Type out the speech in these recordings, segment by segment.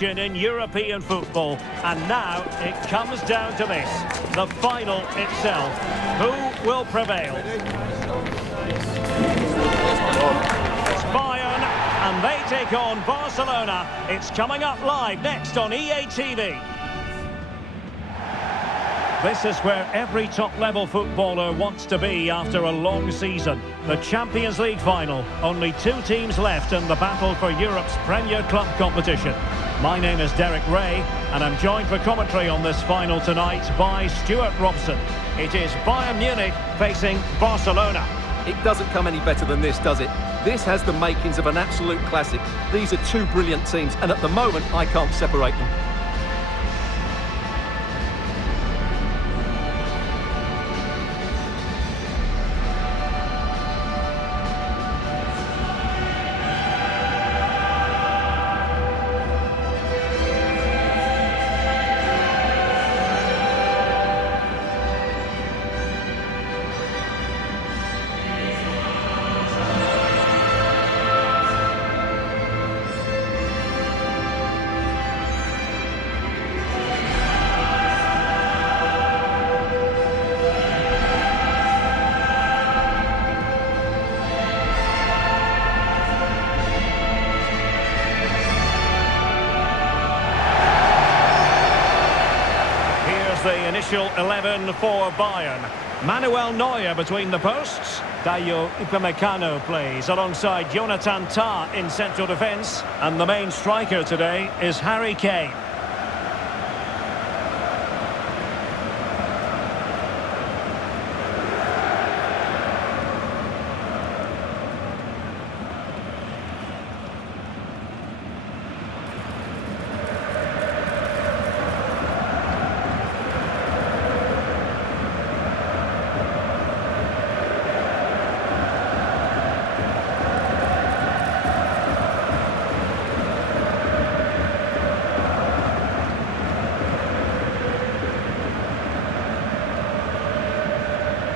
competition in European football. And now it comes down to this, the final itself. Who will prevail? It's Bayern, and they take on Barcelona. It's coming up live next on EA TV. This is where every top-level footballer wants to be after a long season. The Champions League final. Only 2 teams left in the battle for Europe's Premier Club competition. My name is Derek Ray, and I'm joined for commentary on this final tonight by Stuart Robson. It is Bayern Munich facing Barcelona. It doesn't come any better than this, does it? This has the makings of an absolute classic. These are 2 brilliant teams, and at the moment, I can't separate them. The initial 11 for Bayern. Manuel Neuer between the posts. Dayo Upamecano plays alongside Jonathan Tah in central defence. And the main striker today is Harry Kane.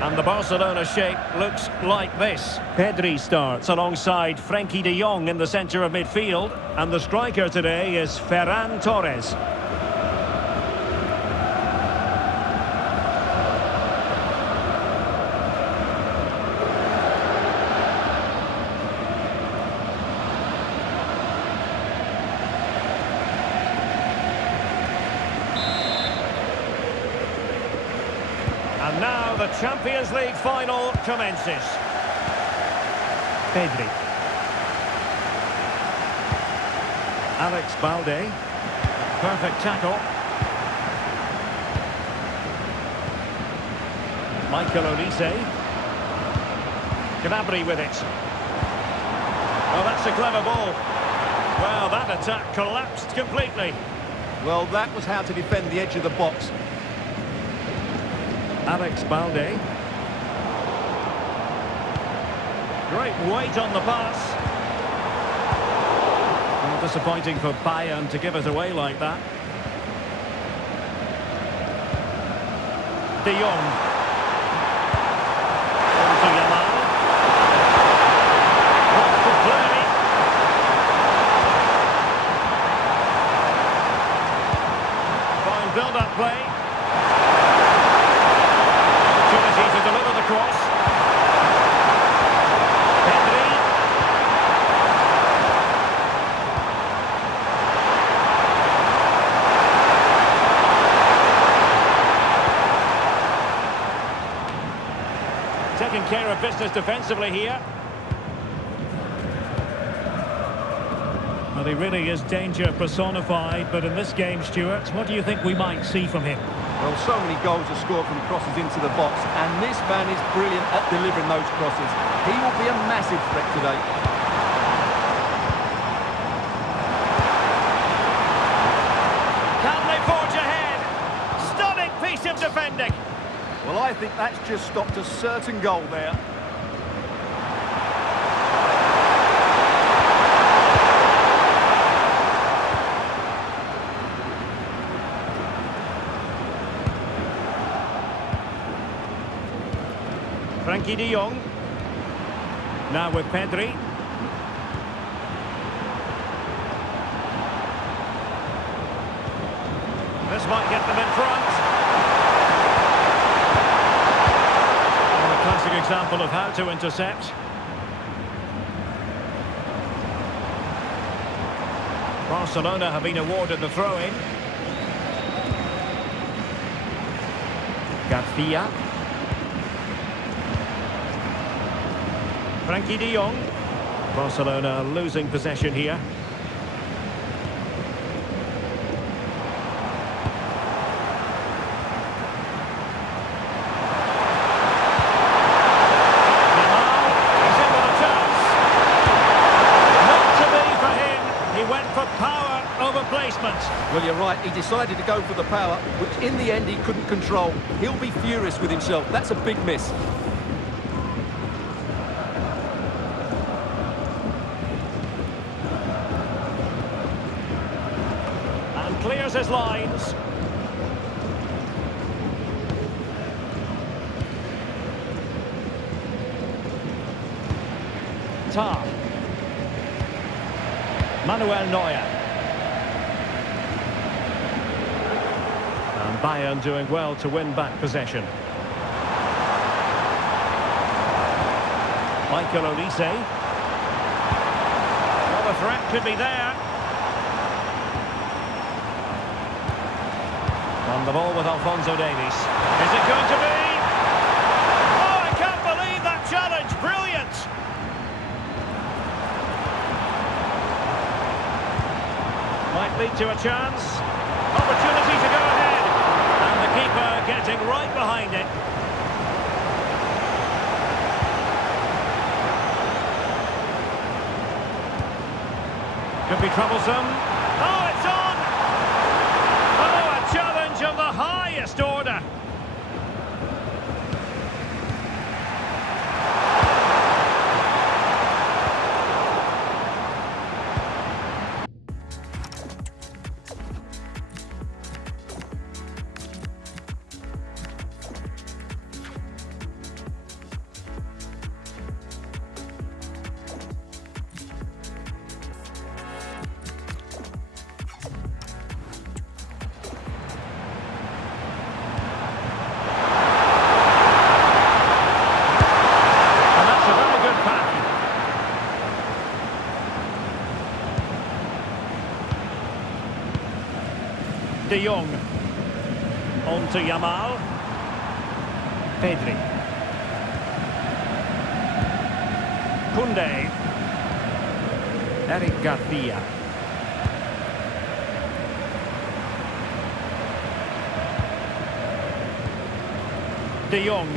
And the Barcelona shape looks like this. Pedri starts alongside Frenkie de Jong in the centre of midfield. And the striker today is Ferran Torres. And now the Champions League final commences. Pedri. Alex Balde. Perfect tackle. Michael Olise. Gnabry with it. Oh, that's a clever ball. Well, that attack collapsed completely. Well, that was how to defend the edge of the box. Alex Balde. Great weight on the pass. Well, disappointing for Bayern to give it away like that. De Jong. On to Yamal. Wonderful play. Fine build-up play. To deliver the cross. Pedri. Taking care of business defensively here. Well, he really is danger personified, but in this game, Stuart, what do you think we might see from him? Well, so many goals are scored from crosses into the box, and this man is brilliant at delivering those crosses. He will be a massive threat today. Can they forge ahead? Stunning piece of defending. Well, I think that's just stopped a certain goal there. Frenkie de Jong. Now with Pedri. This might get them in front. Well, a classic example of how to intercept. Barcelona have been awarded the throw-in. Garcia. Frankie de Jong. Barcelona losing possession here. Well, you're right, he decided to go for the power, which in the end he couldn't control. He'll be furious with himself. That's a big miss. And clears his lines. Tar. Manuel Neuer. And Bayern doing well to win back possession. Michael Olise. Well, the threat could be there. On the ball with Alphonso Davies. Is it going to be? Oh, I can't believe that challenge. Brilliant. Might lead to a chance. Opportunity to go ahead. And the keeper getting right behind it. Could be troublesome. Oh, it's on! Oh, a challenge of the highest order. De Jong. On to Yamal. Pedri. Koundé. Eric Garcia. De Jong.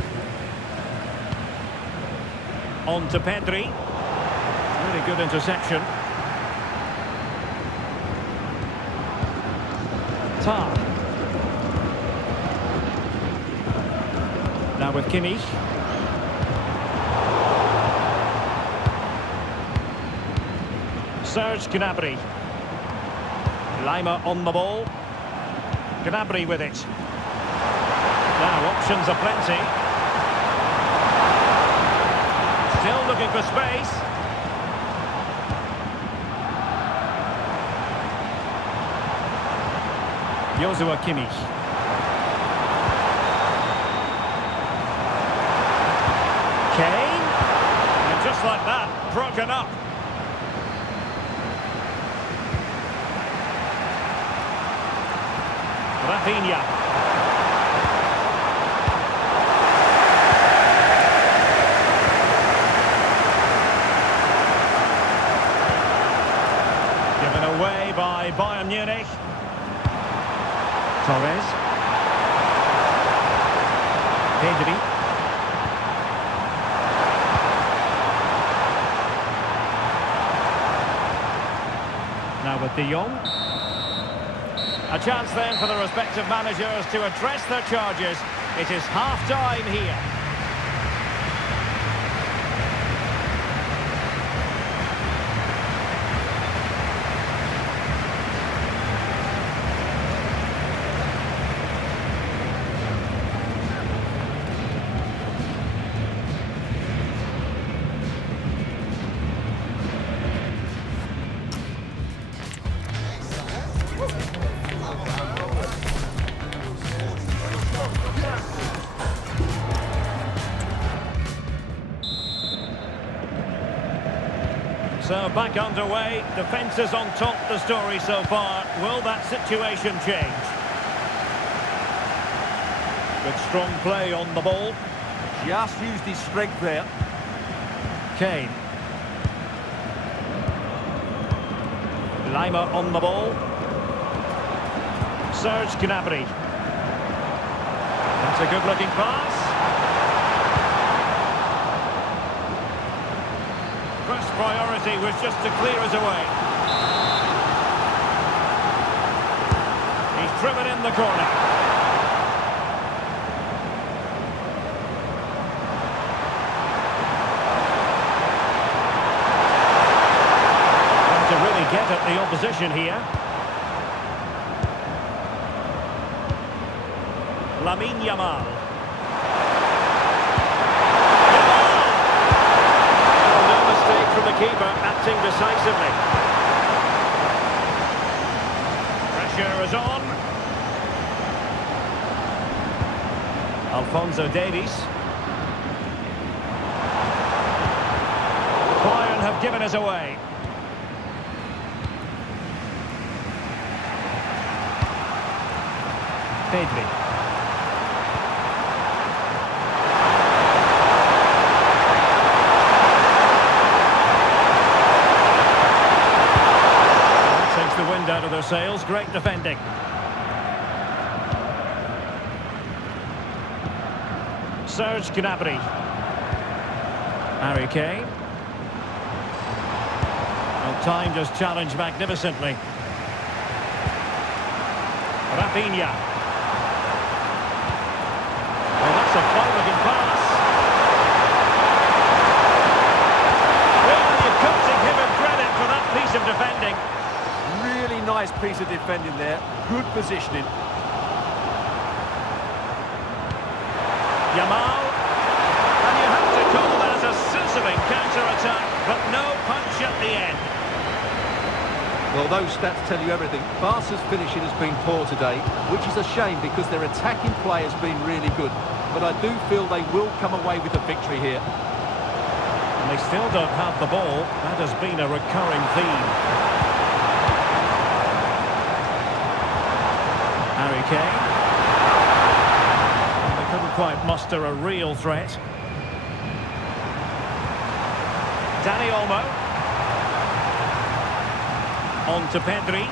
On to Pedri. Really good interception. Tar. Now with Kimmich. Serge Gnabry. Lima on the ball. Gnabry with it. Now options are plenty. Still looking for space. Joshua Kimmich. Kane. And just like that, broken up. Rafinha. Given away by Bayern Munich. Torres. Pedri. Now with De Jong. A chance then for the respective managers to address their charges. It is half-time here. So back underway, defence is on top the story so far. Will that situation change? Good strong play on the ball. Just used his strength there. Kane. Lima on the ball. Serge Gnabry. That's a good-looking pass. First priority was just to clear us away. He's driven in the corner. Trying to really get at the opposition here. Lamine Yamal. From the keeper, acting decisively. Pressure is on. Alphonso Davies. Bayern have given us away. Pedri. Out of their sails, great defending. Serge Gnabry. Harry Kane. Well, time just challenged magnificently. Rafinha. Oh, that's a fine-looking pass. Well, you've got to give him credit for that piece of defending. Really nice piece of defending there. Good positioning. Yamal. And you have to call that a sizzling counter-attack, but no punch at the end. Well, those stats tell you everything. Barca's finishing has been poor today, which is a shame because their attacking play has been really good. But I do feel they will come away with a victory here. And they still don't have the ball. That has been a recurring theme. Harry Kane. They couldn't quite muster a real threat. Dani Olmo. On to Pedri.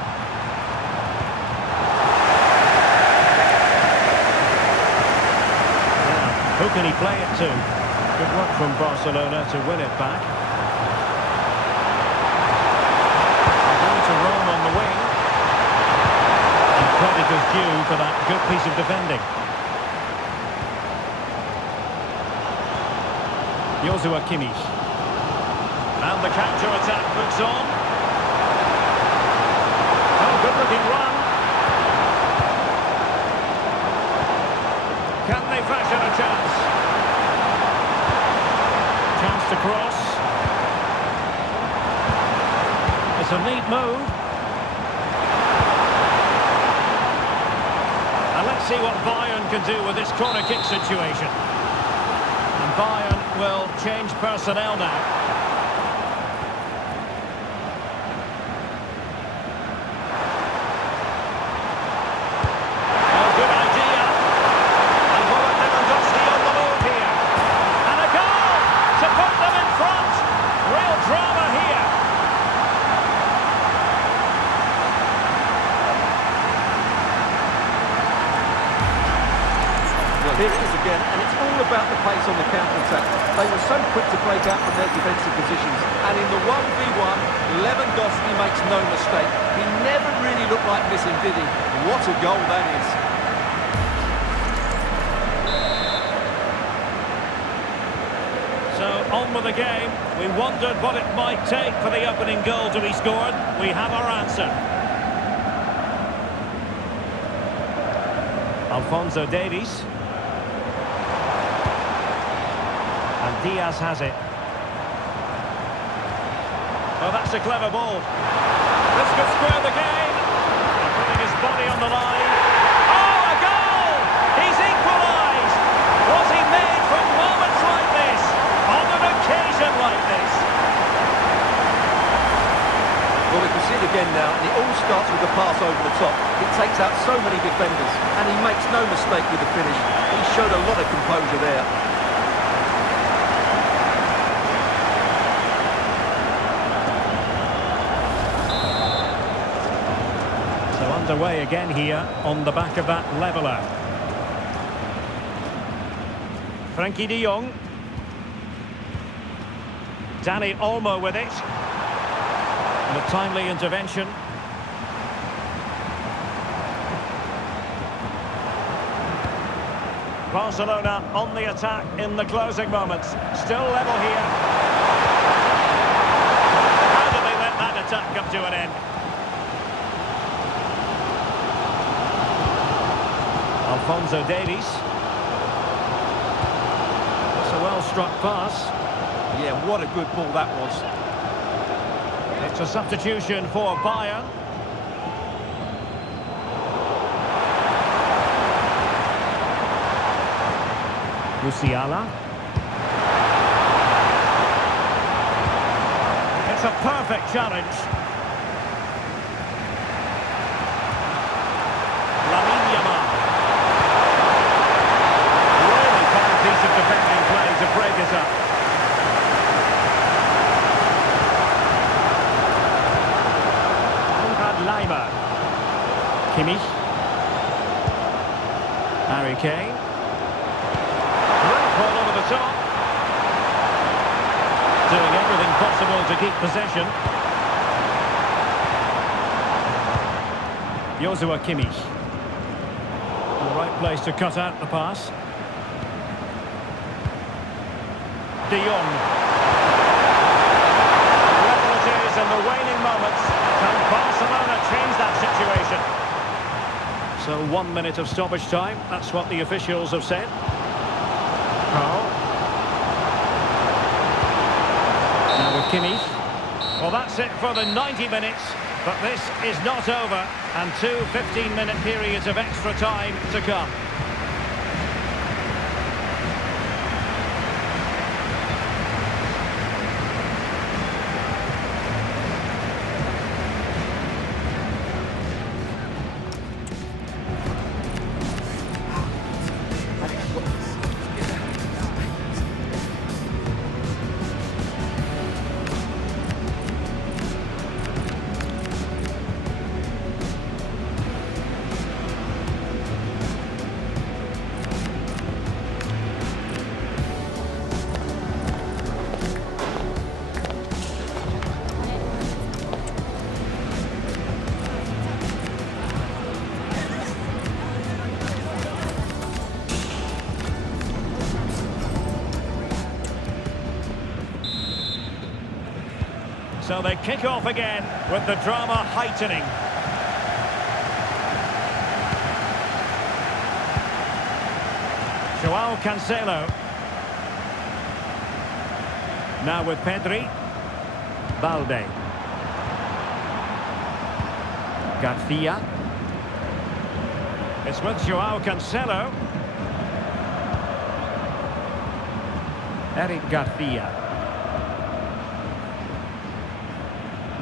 Now, who can he play it to? Good work from Barcelona to win it back. Going to Rome on the wing. Credit is due for that good piece of defending. Joshua Kimmich. And the counter-attack puts on. Oh, good-looking run. Can they fashion a chance? Chance to cross. It's a neat move. Let's see what Bayern can do with this corner kick situation. And Bayern will change personnel now. Oh, good idea. And Lewandowski on the move here. And a goal to put them in front. Real drama here. Here it is again, and it's all about the pace on the counter-attack. They were so quick to break out from their defensive positions, and in the 1v1, Lewandowski makes no mistake. He never really looked like missing, did he? What a goal that is. So, on with the game. We wondered what it might take for the opening goal to be scored. We have our answer. Alphonso Davies. And Diaz has it. Oh, that's a clever ball. This could square the game. Putting his body on the line. Oh, a goal! He's equalised! Was he made from moments like this? On an occasion like this? starts with the pass over the top. It takes out so many defenders, and he makes no mistake with the finish. He showed a lot of composure there. So underway again here on the back of that leveller. Frankie de Jong. Dani Olmo with it. And a timely intervention. Barcelona on the attack in the closing moments. Still level here. How do they let that attack come to an end? Alphonso Davies. It's a well-struck pass. Yeah, what a good ball that was. It's a substitution for Bayern. Musiala. It's a perfect challenge. Lamine Yamal. Really fine piece of defending play to break it up. Leimer. Kimmich. Harry Kane. Great ball over the top. Doing everything possible to keep possession. Joshua Kimmich. The right place to cut out the pass. De Jong. Level it is in the waning moments. Can Barcelona change that situation? So 1 minute of stoppage time. That's what the officials have said. Carl. Now with Kimmich. Well, that's it for the 90 minutes. But this is not over. And two 15-minute periods of extra time to come. So they kick off again with the drama heightening. Joao Cancelo. Now with Pedri. Balde. Garcia. It's with Joao Cancelo. Eric Garcia.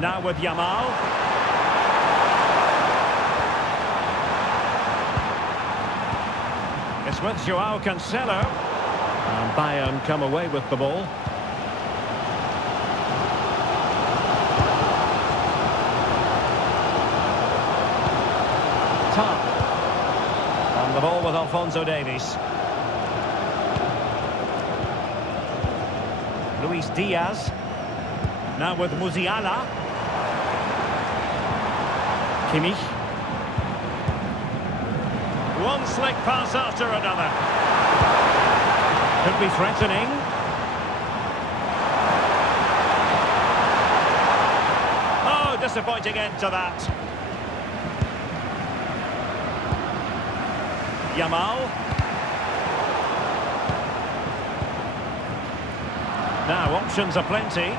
Now with Yamal. It's with Joao Cancelo. And Bayern come away with the ball. On the ball with Alphonso Davies. Luis Diaz. Now with Musiala. Kimmich. One slick pass after another. Could be threatening. Oh, disappointing end to that. Yamal. Now options are plenty.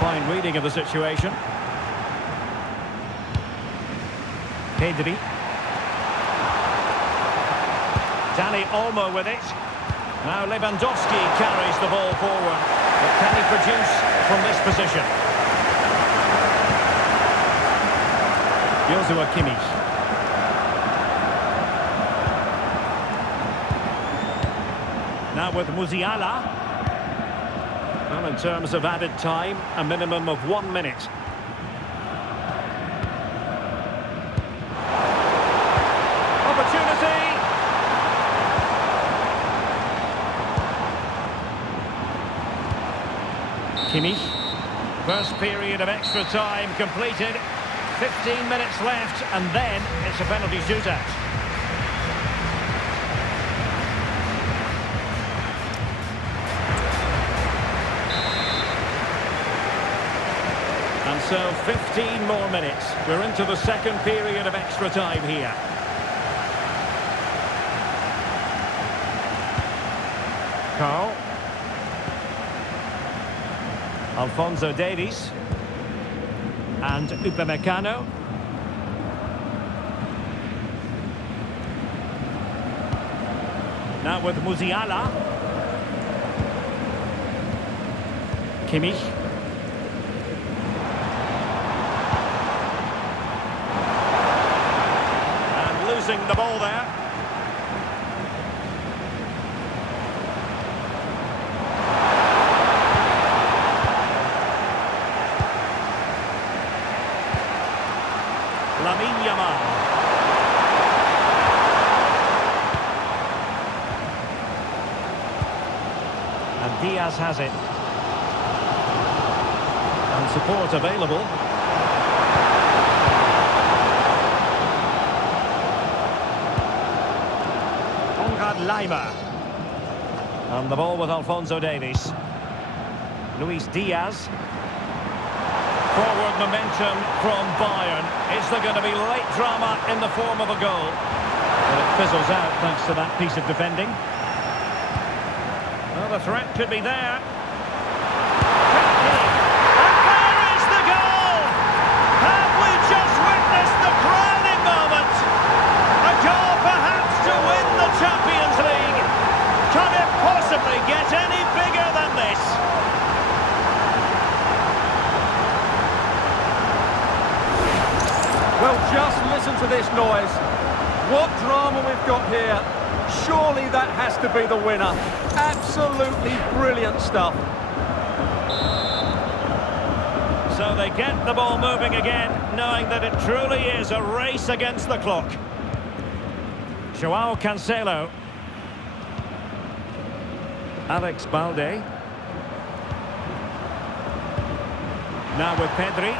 Fine reading of the situation. Pedri. Dani Olmo with it. Now Lewandowski carries the ball forward. But can he produce from this position? Joshua Kimmich. Now with Musiala. Well, in terms of added time, a minimum of 1 minute. Opportunity! Kimmich. First period of extra time completed. 15 minutes left, and then it's a penalty shootout. And so 15 more minutes. We're into the second period of extra time here. Carl. Alphonso Davies. And Upamecano. Now with Musiala. Kimmich. And losing the ball there. Lamine Yamal. And Diaz has it. And support available. Konrad Laimer. And the ball with Alphonso Davies. Luis Diaz. Forward momentum from Bayern. Is there going to be late drama in the form of a goal? Well, it fizzles out thanks to that piece of defending. Well, the threat could be there. And there is the goal! Have we just witnessed the crowning moment? A goal perhaps to win the Champions League. Can it possibly get any bigger than this? Well, just listen to this noise. What drama we've got here. Surely that has to be the winner. Absolutely brilliant stuff. So they get the ball moving again, knowing that it truly is a race against the clock. Joao Cancelo. Alex Balde. Now with Pedri.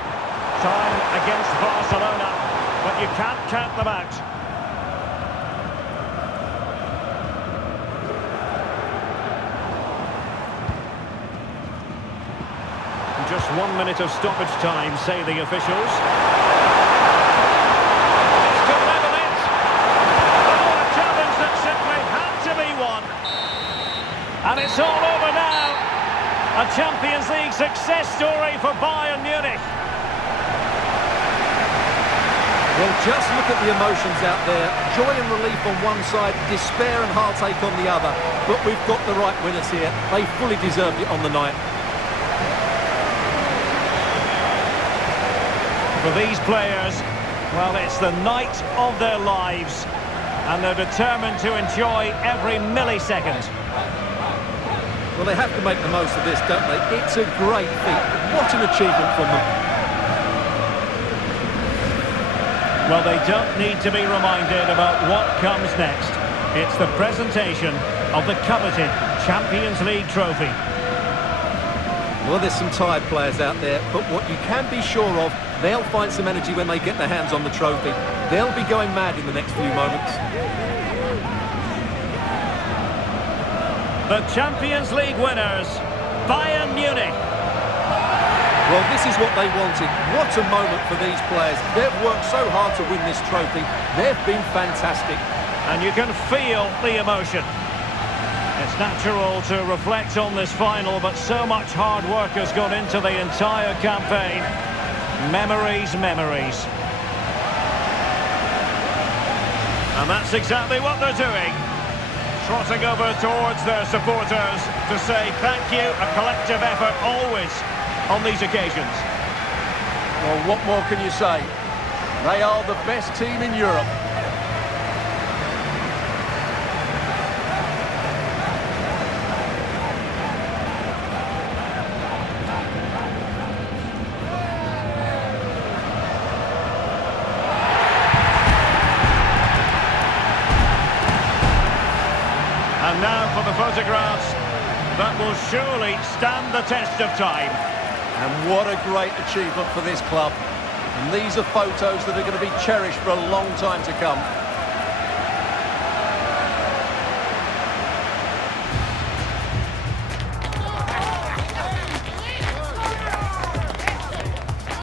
Time against Barcelona, but you can't count them out. Just 1 minute of stoppage time, say the officials. It's to level it. Oh, a challenge that simply had to be won. And it's all over now. A Champions League success story for Bayern Munich. Well, just look at the emotions out there. Joy and relief on one side, despair and heartache on the other. But we've got the right winners here. They fully deserved it on the night. For these players, well, it's the night of their lives. And they're determined to enjoy every millisecond. Well, they have to make the most of this, don't they? It's a great feat. What an achievement from them. Well, they don't need to be reminded about what comes next. It's the presentation of the coveted Champions League trophy. Well, there's some tired players out there, but what you can be sure of, they'll find some energy when they get their hands on the trophy. They'll be going mad in the next few moments. The Champions League winners, Bayern Munich. Well, this is what they wanted. What a moment for these players. They've worked so hard to win this trophy. They've been fantastic. And you can feel the emotion. It's natural to reflect on this final, but so much hard work has gone into the entire campaign. Memories, memories. And that's exactly what they're doing. trotting over towards their supporters to say thank you, a collective effort always on these occasions. Well, what more can you say? They are the best team in Europe. And now for the photographs that will surely stand the test of time. And what a great achievement for this club. And these are photos that are going to be cherished for a long time to come.